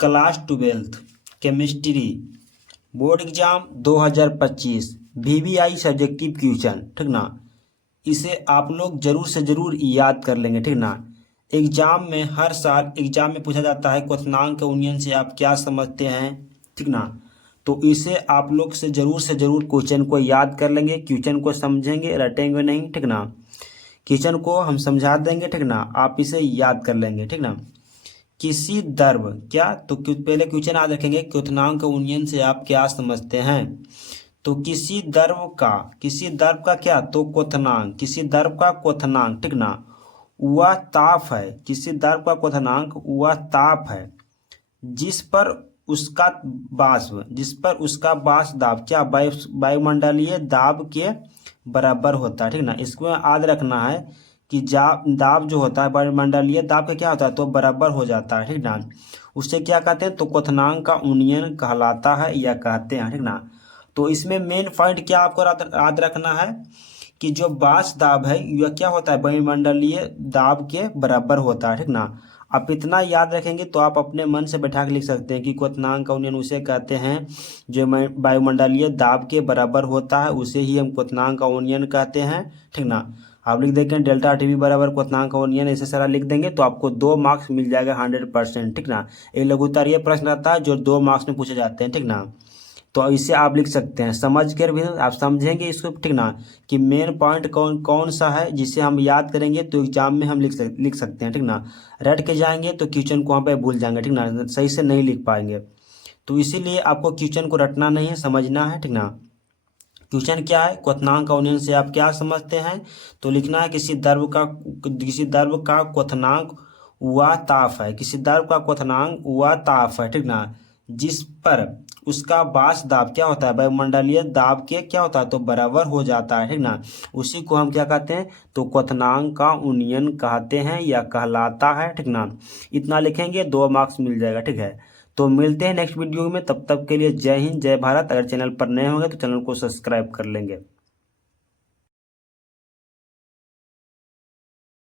Class 12th chemistry board exam 2025 VBI subjective question, ठीक ना। इसे आप लोग जरूर से जरूर याद कर लेंगे, ठीक ना। एग्जाम में हर साल एग्जाम में पूछा जाता है क्वथनांक यूनियन से आप क्या समझते हैं, ठीक ना। तो इसे आप लोग से जरूर क्वेश्चन को याद कर लेंगे, क्वेश्चन को समझेंगे, रटेंगे नहीं, ठीक ना। क्वेश्चन को हम समझा देंगे, ठीक ना, आप इसे याद कर लेंगे, ठीक ना। किसी द्रव क्या, तो पहले क्वेश्चन याद रखेंगे क्वथनांक यूनियन से आप क्या समझते हैं। तो किसी द्रव का क्या, तो क्वथनांक, किसी द्रव का क्वथनांक, ठीक ना, वह ताप है। किसी द्रव का क्वथनांक वह ताप है जिस पर उसका वाष्प दाब क्या, वायुमंडलीय दाब के बराबर होता है, ठीक ना। इसको याद रखना है कि दाब जो होता है वायुमंडलीय दाब का क्या होता है, तो बराबर हो जाता है, ठीक ना। उससे क्या कहते हैं, तो क्वथनांक का उन्नयन कहलाता है या कहते हैं, ठीक ना। तो इसमें मेन पॉइंट क्या आपको याद रखना है कि जो वाष्प दाब है यह क्या होता है, वायुमंडलीय दाब के बराबर होता है, ठीक ना। आप इतना याद रखेंगे तो आप अपने मन से बैठा के लिख सकते हैं कि क्वथनांक का उन्नयन उसे कहते हैं जो वायुमंडलीय दाब के बराबर होता है, उसे ही हम क्वथनांक का उन्नयन कहते हैं, ठीक ना। आप लिख देंगे डेल्टा टीवी बराबर क्वथनांक का उन्नयन, ऐसे सारा लिख देंगे तो आपको 2 मार्क्स मिल जाएगा 100%, ठीक ना। एक लघुत्तरीय प्रश्न रहता है जो 2 मार्क्स में पूछे जाते हैं, ठीक ना। तो इसे आप लिख सकते हैं, समझ कर भी आप समझेंगे इसको, ठीक ना, कि मेन पॉइंट कौन कौन सा है जिसे हम याद करेंगे तो एग्जाम में हम लिख सकते हैं, ठीक ना। रट के जाएंगे तो क्वेश्चन को वहाँ पे भूल जाएंगे, ठीक ना, सही से नहीं लिख पाएंगे। तो इसीलिए आपको क्वेश्चन को रटना नहीं है, समझना है, ठीक ना। क्वेश्चन क्या है, क्वथनांक का उन्नयन से आप क्या समझते हैं। तो लिखना है किसी द्रव का क्वथनांक वह ताप है, किसी द्रव का क्वथनांक वह ताप है, ठीक ना, जिस पर उसका वाष्प दाब क्या होता है, वायुमंडलीय दाब के क्या होता है, तो बराबर हो जाता है, ठीक ना। उसी को हम क्या कहते हैं, तो क्वथनांक का उन्नयन कहते हैं या कहलाता है, ठीक ना। इतना लिखेंगे 2 मार्क्स मिल जाएगा, ठीक है। तो मिलते हैं नेक्स्ट वीडियो में, तब तक के लिए जय हिंद जय भारत। अगर चैनल पर नए होंगे तो चैनल को सब्सक्राइब कर लेंगे।